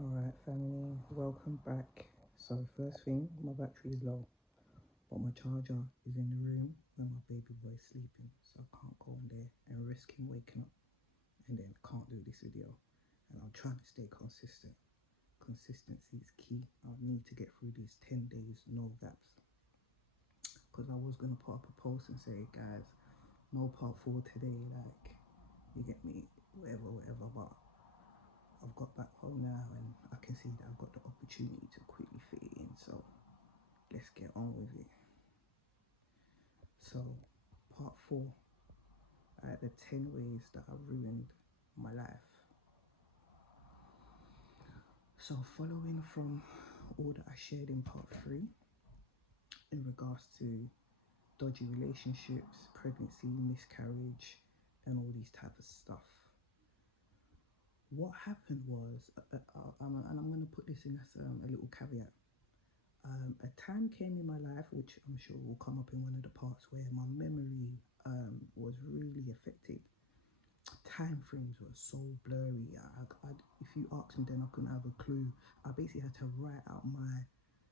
Alright family, welcome back. So first thing, my battery is low, but my charger is in the room where my baby boy is sleeping, so I can't go in there and risk him waking up and then can't do this video. And I'm trying to stay consistent. Consistency is key. I need to get through these 10 days, no gaps. Because I was going to put up a post and say, guys, no part 4 today, like, you get me, whatever, but I've got back home now and I can see that I've got the opportunity to quickly fit it in, so let's get on with it. So, part 4, the 10 ways that I ruined my life. So, following from all that I shared in part 3 in regards to dodgy relationships, pregnancy, miscarriage, and all these type of stuff, what happened was, and I'm going to put this in as a little caveat. A time came in my life, which I'm sure will come up in one of the parts, where my memory was really affected. Time frames were so blurry. If you asked me then, I couldn't have a clue. I basically had to write out my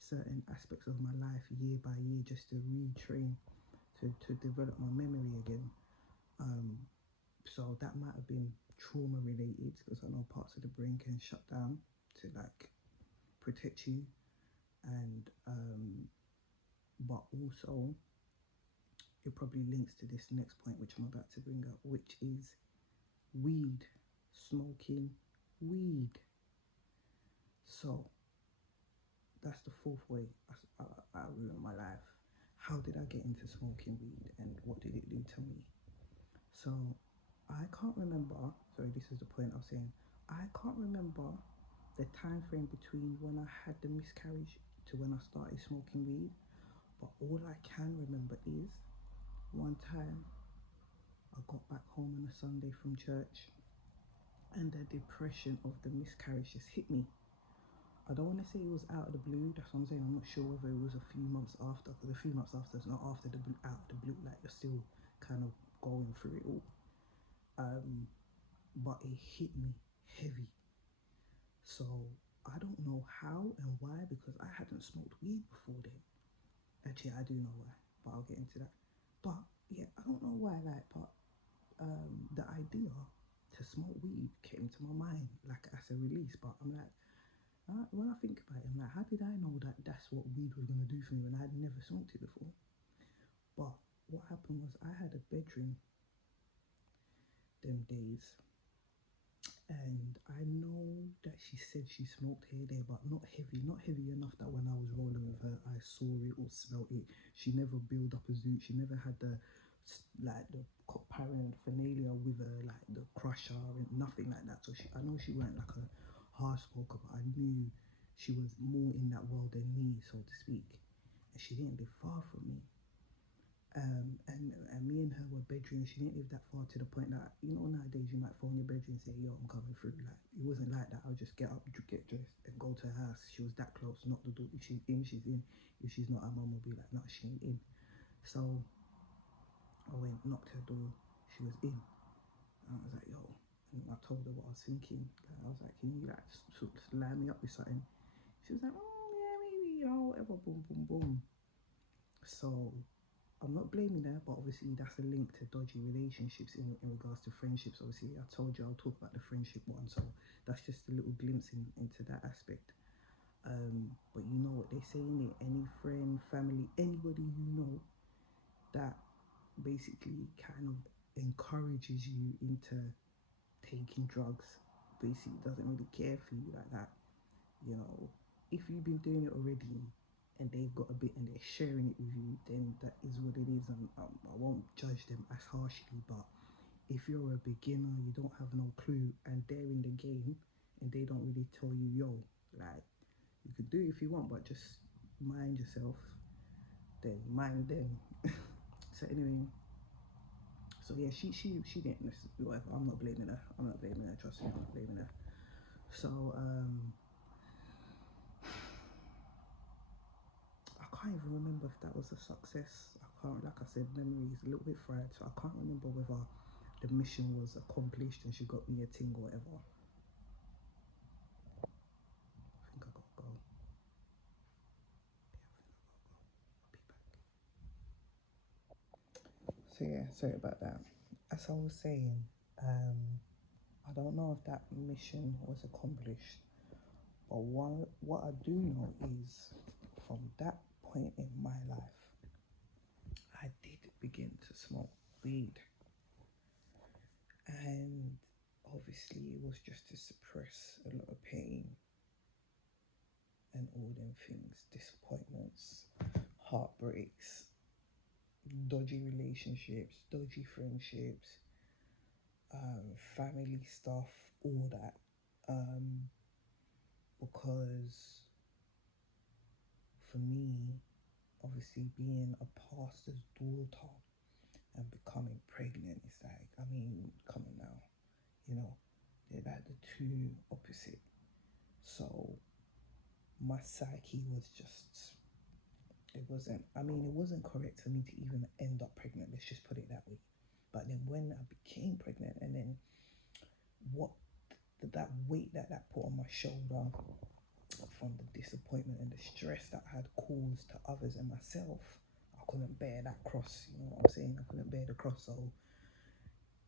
certain aspects of my life year by year just to retrain, to develop my memory again. So that might have been trauma related, because I know parts of the brain can shut down to like protect you, and but also it probably links to this next point which I'm about to bring up, which is weed, smoking weed. So that's the 4th way I ruined my life. How did I get into smoking weed and what did it do to me? So I can't remember, sorry, this is the point I was saying, I can't remember the time frame between when I had the miscarriage to when I started smoking weed, but all I can remember is one time I got back home on a Sunday from church and the depression of the miscarriage just hit me. I don't want to say it was out of the blue, that's what I'm saying. I'm not sure whether it was a few months after, because a few months after is not after the blue, out of the blue, like you're still kind of going through it all. But it hit me heavy. So I don't know how and why, because I hadn't smoked weed before then. Actually, I do know why, but I'll get into that. But yeah, I don't know why, like, but the idea to smoke weed came to my mind like as a release. But I'm like, when I think about it, I'm like, how did I know that that's what weed was going to do for me when I had never smoked it before? But what happened was I had a bedroom them days, and I know that she said she smoked here there, but not heavy enough that when I was rolling with her, I saw it or smelt it. She never built up a zoot. She never had the paraphernalia with her, like the crusher and nothing like that. So I know she weren't like a hard smoker, but I knew she was more in that world than me, so to speak. And she didn't live far from me. And me and her were bedroom. She didn't live that far, to the point that, you know, nowadays you might phone your bedroom and say, yo, I'm coming through. Like, it wasn't like that. I'll just get up, get dressed and go to her house. She was that close, not the door. If she's in, she's in. If she's not, her mum will be like, no, she ain't in. So I went, knocked her door, she was in. And I was like, yo, and I told her what I was thinking. I was like, can you like sort of line me up with something? She was like, oh yeah, maybe, you know, whatever, boom, boom, boom. So I'm not blaming her, but obviously that's a link to dodgy relationships in regards to friendships. Obviously, I told you I'll talk about the friendship one, so that's just a little glimpse into that aspect. But you know what they say in it, any friend, family, anybody you know that basically kind of encourages you into taking drugs, basically doesn't really care for you like that. You know, if you've been doing it already and they've got a bit and they're sharing it with you, then that is what it is. And I won't judge them as harshly, but if you're a beginner, you don't have no clue, and they're in the game and they don't really tell you, yo, like, you can do it if you want, but just mind yourself, then mind them. So anyway, so yeah, she didn't necessarily, whatever, I'm not blaming her, trust me, I'm not blaming her. So I can't even remember if that was a success. I can't, like I said, memory is a little bit fried, so I can't remember whether the mission was accomplished and she got me a ting or whatever. So yeah, sorry about that. As I was saying, I don't know if that mission was accomplished, but what I do know is from that point in my life, I did begin to smoke weed. And obviously it was just to suppress a lot of pain and all them things, disappointments, heartbreaks, dodgy relationships, dodgy friendships, family stuff, all that. Because for me, obviously being a pastor's daughter and becoming pregnant, it's like, I mean, come on now, you know, they're like the two opposite. So my psyche was just, it wasn't correct for me to even end up pregnant, let's just put it that way. But then when I became pregnant, and then what that weight that put on my shoulder from the disappointment and the stress that I had caused to others and myself, I couldn't bear that cross, you know what I'm saying? I couldn't bear the cross. So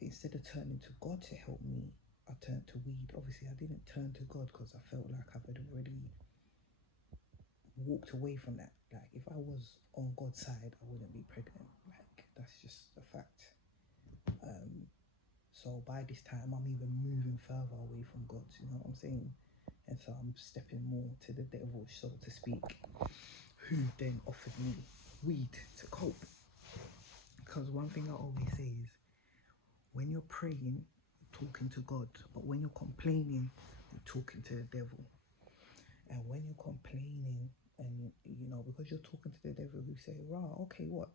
instead of turning to God to help me, I turned to weed. Obviously I didn't turn to God because I felt like I had already walked away from that. Like if I was on God's side, I wouldn't be pregnant. Like that's just a fact. So by this time I'm even moving further away from God, you know what I'm saying? And so I'm stepping more to the devil, so to speak, who then offered me weed to cope. Because one thing I always say is, when you're praying, you're talking to God, but when you're complaining, you're talking to the devil. And when you're complaining, and you know, because you're talking to the devil, who say, "Wow, okay, what?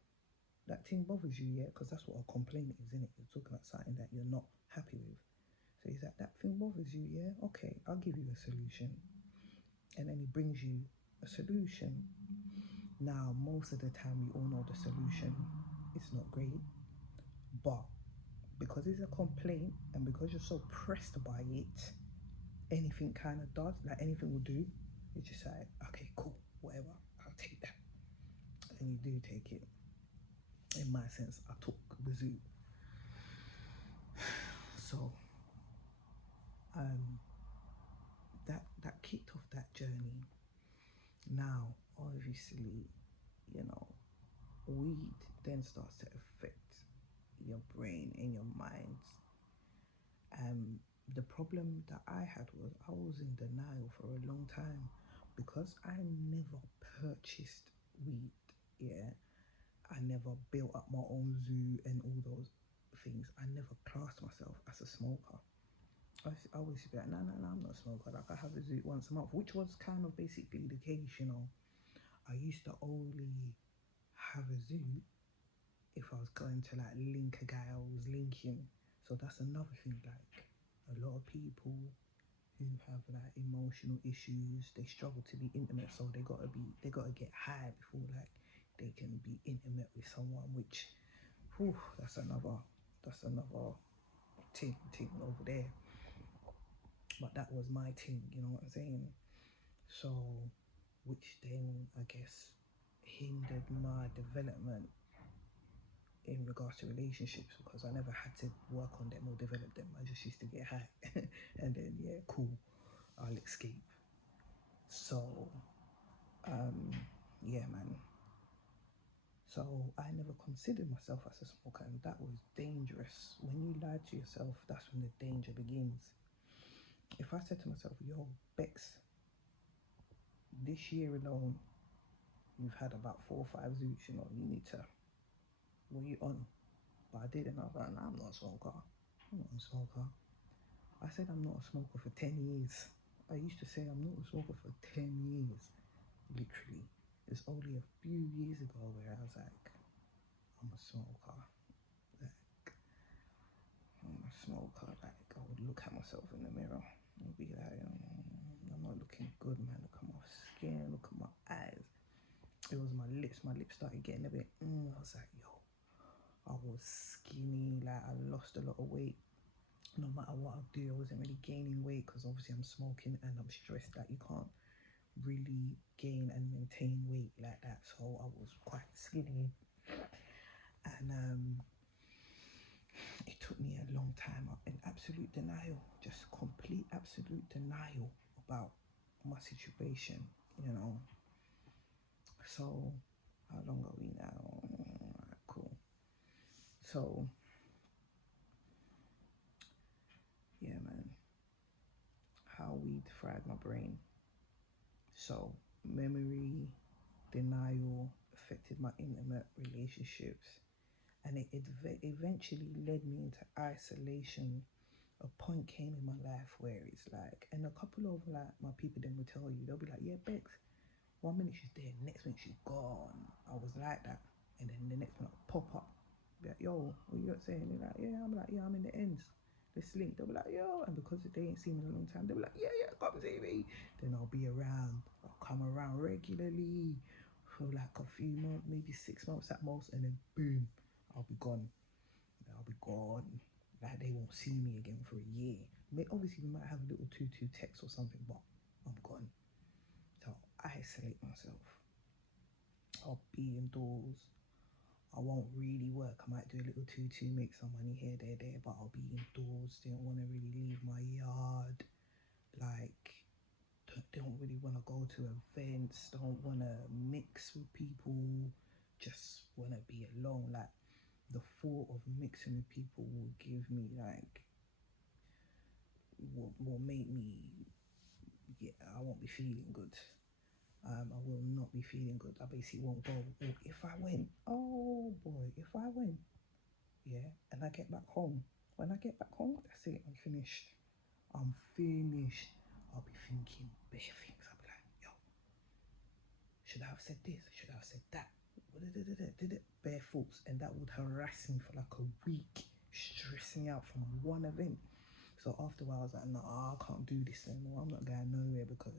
That thing bothers you, yeah?" Because that's what a complaint is, isn't it? You're talking about something that you're not happy with. So he's like, "That thing bothers you, yeah? Okay, I'll give you a solution." And then he brings you a solution. Now, most of the time, we all know the solution. It's not great, but because it's a complaint and because you're so pressed by it, anything kind of does, like anything will do. It's just like, okay, cool, whatever, I'll take that. And you do take it. In my sense, I took the zoo. So that kicked off that journey. Now, obviously, you know, weed then starts to affect your brain and your mind. The problem that I had was I was in denial for a long time because I never purchased weed. Yeah, I never built up my own zoo and all those things. I never classed myself as a smoker. I always be like, no, I'm not a smoker. Like I have a zoo once a month, which was kind of basically the case, you know. I used to only have a zoo if I was going to like link a guy I was linking. So that's another thing. Like a lot of people who have like emotional issues, they struggle to be intimate, so they gotta get high before like they can be intimate with someone, which that's another thing over there. But that was my thing, you know what I'm saying? So which then I guess hindered my development in regards to relationships, because I never had to work on them or develop them. I just used to get high and then yeah, cool, I'll escape. So yeah, man. So I never considered myself as a smoker, and that was dangerous. When you lie to yourself, that's when the danger begins. If I said to myself, yo, Bex, this year alone, you've had about 4 or 5 zoots, you know, you need to, what are you on? But I didn't. I was like, nah, I'm not a smoker. I'm not a smoker. I said I'm not a smoker for 10 years. I used to say I'm not a smoker for 10 years. Literally. It's only a few years ago where I was like, I'm a smoker. Like, I'm a smoker. Like, I would look at myself in the mirror and be like, I'm not looking good, man. Look at my skin, look at my eyes. It was my lips. My lips started getting a bit, I was like, yo, I was skinny. Like, I lost a lot of weight. No matter what I do, I wasn't really gaining weight because obviously I'm smoking and I'm stressed that you can't really gain and maintain weight like that. So I was quite skinny, and it took me a long time in absolute denial, just complete absolute denial about my situation, you know. So, how long are we now? Alright, cool. So, yeah, man, how weed fried my brain. So, memory, denial affected my intimate relationships, and it eventually led me into isolation. A point came in my life where it's like, and a couple of like my people then will tell you, they'll be like, yeah, Bex, 1 minute she's there, next minute she's gone. I was like that, and then the next minute I'll pop up, be like, yo, what you not saying? They're like, yeah, I'm like, yeah, I'm in the ends. Let's link. They'll be like, yo, and because they ain't seen me in a long time, they'll be like, yeah, yeah, come see me. Then I'll be around. I'll come around regularly for like a few months, maybe 6 months at most, and then boom, I'll be gone. I'll be gone. Like they won't see me again for a year. Obviously, we might have a little 2-2 text or something, but I'm gone. So I isolate myself. I'll be indoors. I won't really work. I might do a little 2-2, make some money here, there, but I'll be indoors. Didn't want to really leave my yard. Like, don't really want to go to events. Don't want to mix with people. Just want to be alone. Like, the thought of mixing with people will give me like will make me, yeah, I won't be feeling good. I will not be feeling good. I basically won't go. Or if I went, oh boy, if I went, yeah, and I get back home. When I get back home, that's it. I'm finished. I'm finished. I'll be thinking bare things. I'll be like, yo, should I have said this? Should I have said that? Did it? Bare thoughts, and that would harass me for like a week, stressing out from one event. So after a while, I was like, no, I can't do this anymore. I'm not going nowhere because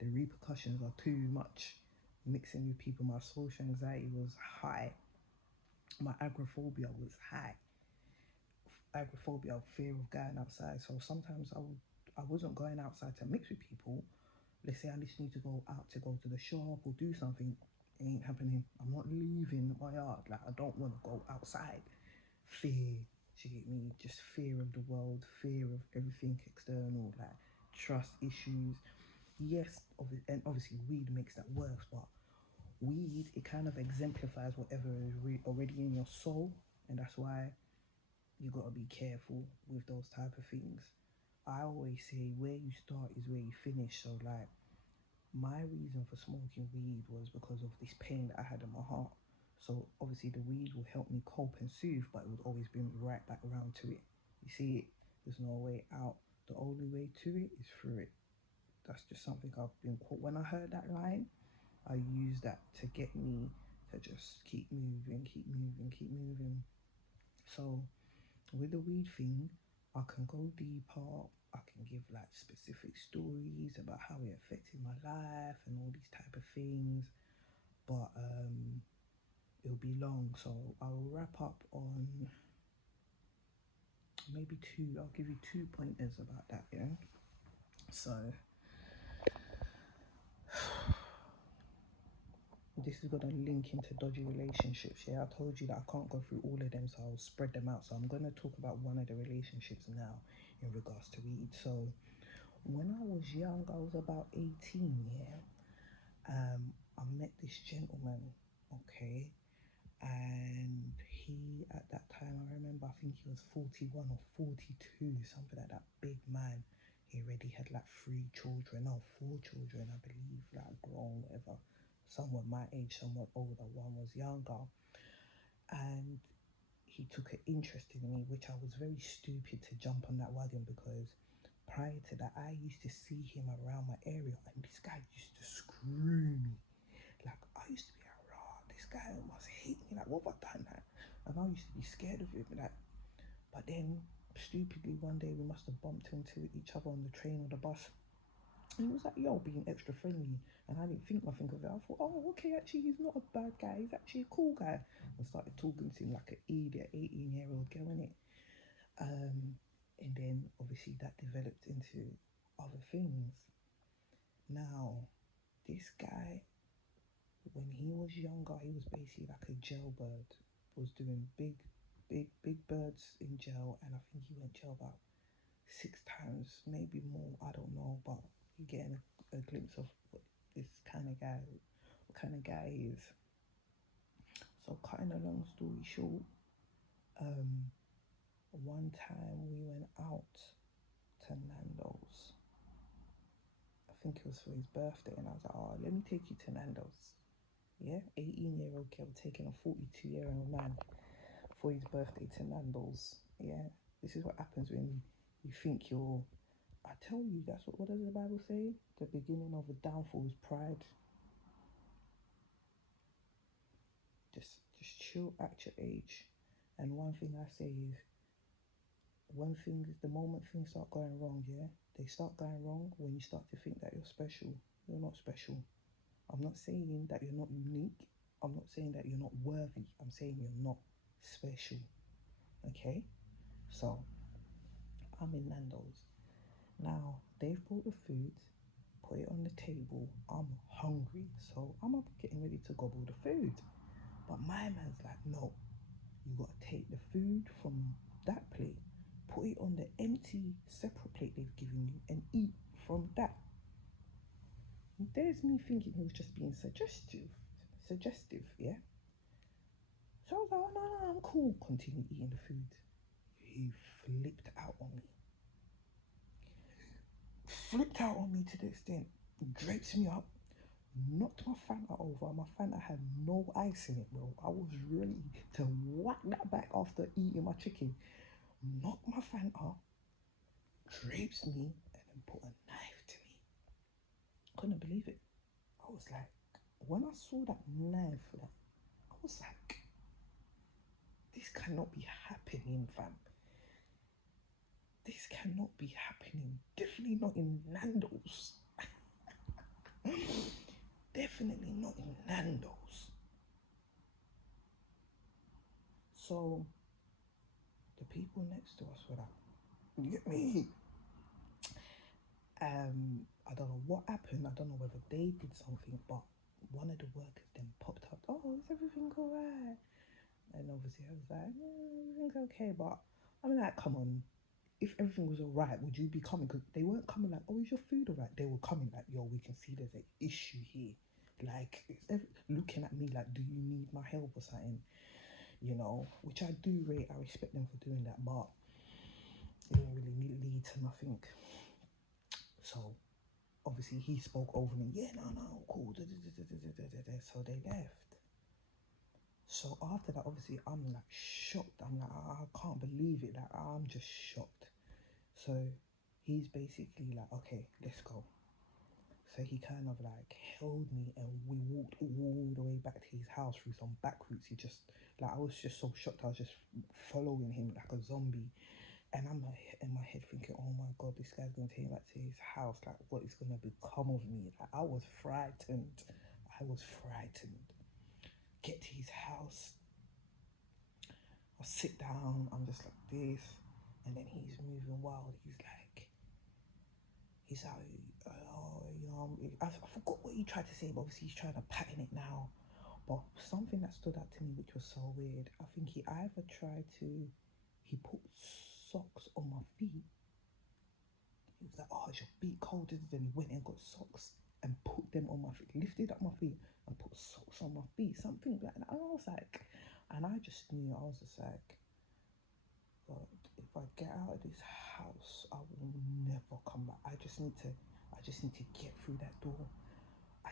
the repercussions are too much. Mixing with people, my social anxiety was high. My agoraphobia was high. Agoraphobia, fear of going outside. So sometimes I wasn't going outside to mix with people. Let's say I just need to go out to go to the shop or do something. It ain't happening. I'm not leaving my yard. Like, I don't want to go outside. Fear, do you get me? Just fear of the world, fear of everything external, like trust issues. Yes, and obviously weed makes that worse, but weed, it kind of exemplifies whatever is already in your soul, and that's why you got to be careful with those type of things. I always say where you start is where you finish. So like, my reason for smoking weed was because of this pain that I had in my heart. So obviously the weed will help me cope and soothe, but it would always bring me right back around to it. You see it, there's no way out. The only way to it is through it. That's just something I've been caught. When I heard that line, I used that to get me to just keep moving, keep moving, keep moving. So with the weed thing, I can go deeper. I can give like specific stories about how it affected my life and all these type of things, but it'll be long, so I'll wrap up on maybe two. I'll give you 2 pointers about that. Yeah. So this is gonna link into dodgy relationships. Yeah, I told you that I can't go through all of them, so I'll spread them out. So I'm gonna talk about one of the relationships now in regards to weed. So when I was young, I was about 18. Yeah, I met this gentleman. Okay, and he, at that time, I remember, I think he was 41 or 42, something like that. Big man. He already had like 3 children, no, 4 children, I believe, like grown, whatever. Some were my age, some were older, one was younger. And he took an interest in me, which I was very stupid to jump on that wagon, because prior to that, I used to see him around my area, and this guy used to screw me. Like, I used to be like, raw, this guy must hate me. Like, what have I done? That? And I used to be scared of him. Like, but then, stupidly, one day we must have bumped into each other on the train or the bus. And he was like, yo, being extra friendly. And I didn't think nothing of it. I thought, oh, okay, actually, he's not a bad guy. He's actually a cool guy. I started talking to him like an idiot, 18-year-old girl, innit? And then, obviously, that developed into other things. Now, this guy, when he was younger, he was basically like a jailbird, was doing big big birds in jail, and I think he went jail about 6 times, maybe more. I don't know, but you're getting a glimpse of what this kind of guy, what kind of guy he is. So, cutting a long story short, one time we went out to Nando's. I think it was for his birthday, and I was like, oh, let me take you to Nando's. Yeah, 18-year-old girl taking a 42-year-old man for his birthday to Nando's. Yeah, this is what happens when you think you're. I tell you, that's what does the Bible say? The beginning of a downfall is pride. Just chill at your age. And one thing I say is, the moment things start going wrong, yeah, they start going wrong when you start to think that you're special. You're not special. I'm not saying that you're not unique. I'm not saying that you're not worthy. I'm saying you're not special. Okay? So, I'm in Nando's. Now, they've brought the food, put it on the table. I'm hungry, so I'm up getting ready to gobble the food. But my man's like, no, you gotta take the food from that plate, put it on the empty separate plate they've given you, and eat from that. And there's me thinking he was just being suggestive, yeah? So I was like, oh, no, I'm cool. Continue eating the food. He flipped out on me. To the extent, drapes me up, knocked my Fanta over. My Fanta had no ice in it, bro. I was ready to whack that back after eating my chicken. Knocked my Fanta, drapes me, and then put a knife to me. Couldn't believe it. I was like, when I saw that knife, I was like, this cannot be happening, fam. This cannot be happening. Definitely not in Nando's. Definitely not in Nando's. So the people next to us were like, you get me? I don't know what happened. I don't know whether they did something, but one of the workers then popped up. Oh, is everything alright? And obviously I was like, everything's okay. But I mean, like, come on. If everything was alright, would you be coming? Because they weren't coming like, oh, is your food alright? They were coming like, yo, we can see there's an issue here. Like, looking at me like, do you need my help or something? You know, which I do rate. I respect them for doing that, but it didn't really lead to nothing. So obviously he spoke over me. Yeah, no, cool. So they left. So after that, obviously I'm like shocked. I'm like, I can't believe it. Like, I'm just shocked. So he's basically like, okay, let's go. So he kind of like held me, and we walked all the way back to his house through some back routes. He just, like, I was just so shocked. I was just following him like a zombie. And I'm in my head thinking, oh my God, this guy's going to take me back to his house. Like, what is going to become of me? Like, I was frightened. Get to his house. I sit down. I'm just like this. And then he's moving wild. He's like, I forgot what he tried to say, but obviously he's trying to pattern it now. But something that stood out to me, which was so weird, I think he put socks on my feet. He was like, oh, is your feet cold? Then he went and got socks and put them on my feet, lifted up my feet and put socks on my feet, something like that. And I was like, and I just knew, I was just like, God, if I get out of this house, I will never come back. I just need to get through that door. I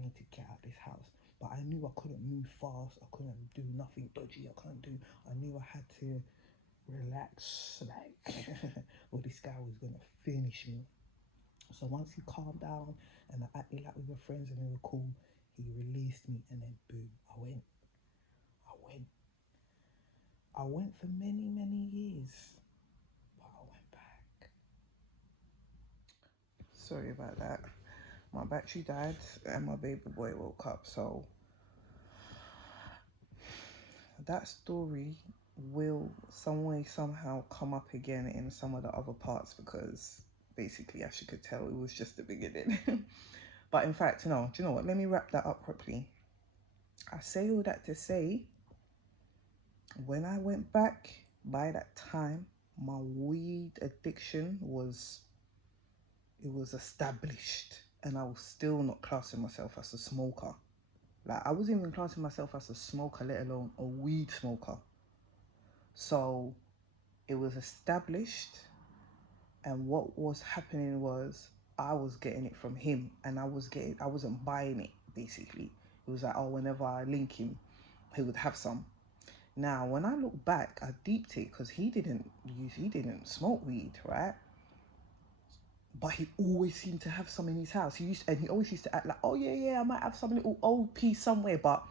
need to get out of this house. But I knew I couldn't move fast. I couldn't do nothing dodgy. I knew I had to relax, like, or this guy was gonna finish me. So once he calmed down and I acted like we were friends and we were cool, he released me, and then boom, I went for many, many years, but I went back. Sorry about that. My battery died and my baby boy woke up, so that story will some way somehow come up again in some of the other parts, because basically, as you could tell, it was just the beginning. But in fact, no, do you know what? Let me wrap that up properly. I say all that to say, When I went back, by that time, my weed addiction was established, and I was still not classing myself as a smoker. Like, I wasn't even classing myself as a smoker, let alone a weed smoker. So it was established, and what was happening was I was getting it from him, and I wasn't buying it, basically. It was like, oh, whenever I link him, he would have some. Now, when I look back, I deeped it, because he didn't smoke weed, right? But he always seemed to have some in his house. He always used to act like, oh yeah, I might have some little old piece somewhere. But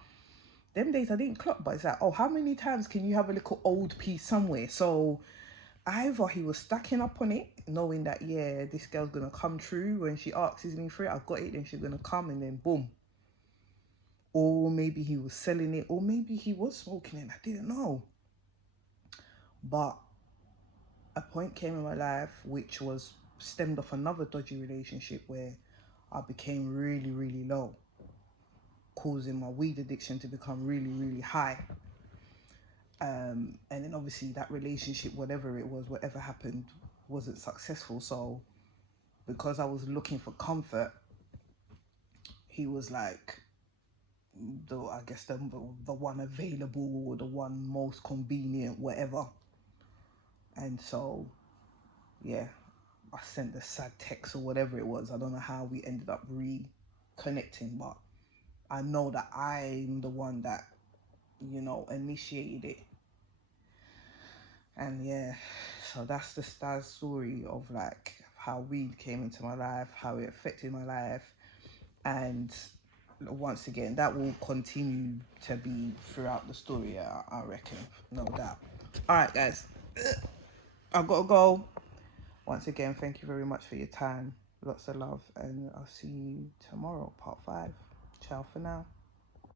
them days I didn't clock. But it's like, oh, how many times can you have a little old piece somewhere? So either he was stacking up on it, knowing that, yeah, this girl's gonna come true when she asks me for it, I've got it, then she's gonna come, and then boom. Or maybe he was selling it, or maybe he was smoking it, I didn't know. But a point came in my life which was stemmed off another dodgy relationship, where I became really, really low, causing my weed addiction to become really, really high. And then obviously that relationship, whatever it was, whatever happened, wasn't successful. So because I was looking for comfort, he was like the one available, or the one most convenient, whatever. And so yeah, I sent the sad text or whatever it was. I don't know how we ended up reconnecting, but I know that I'm the one that, initiated it. And yeah, so that's the story of like how weed came into my life, how it affected my life. And once again, that will continue to be throughout the story, I reckon, no doubt. All right, guys, I've got to go. Once again, thank you very much for your time. Lots of love, and I'll see you tomorrow, part 5. Ciao for now.